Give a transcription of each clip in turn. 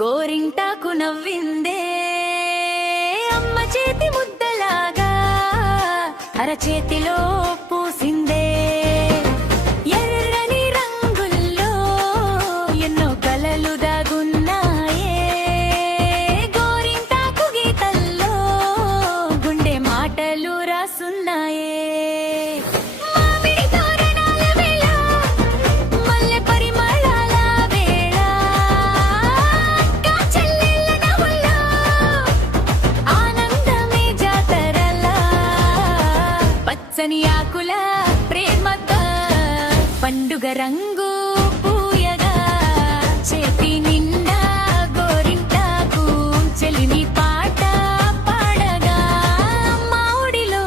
గోరింటాకు నవ్విందే అమ్మ చేతి ముద్దలాగా అరచేతిలో పూసిందే ఎర్రని రంగుల్లో ఎన్నో కలలు దాగున్నాయే గోరింటాకు గీతల్లో గుండె మాటలు రాసున్నాయే పచ్చని ఆకుల ప్రేమతో పండుగ రంగు పూయగా చేతి నిండా గోరింటాకు చెలిని పాట పాడగా మామిడిలో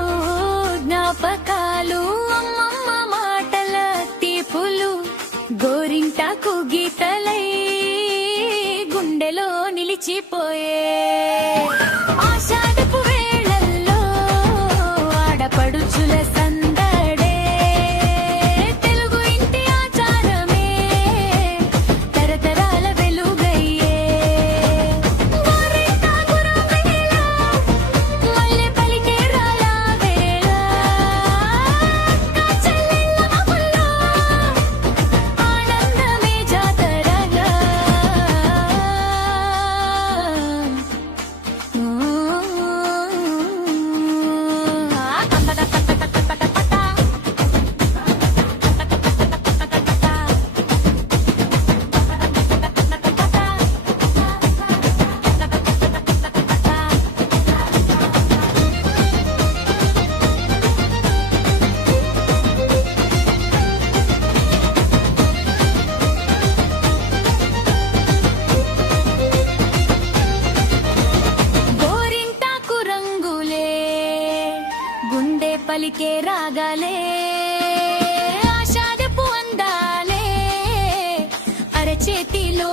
జ్ఞాపకాలు అమ్మమ్మ మాటల తీపులు గోరింటాకు గీతలై గుండెలో నిలిచిపోయే ఆషాఢపు వేళల్లో ఆడపడుచుల సందడే తెలుగు ఇంటి ఆచారమే తరతరాల వెలుగయ్యే గోరింటాకు రంగుల మల్లె పలికే రాల వేళ చెల్లెళ్ళ నవ్వుల్లో ఆనందమే జాతరగా గోరింటాకు రంగులే గుండె పలికే రాగాలే ఆషాఢపు అందాలే అరచేతిలో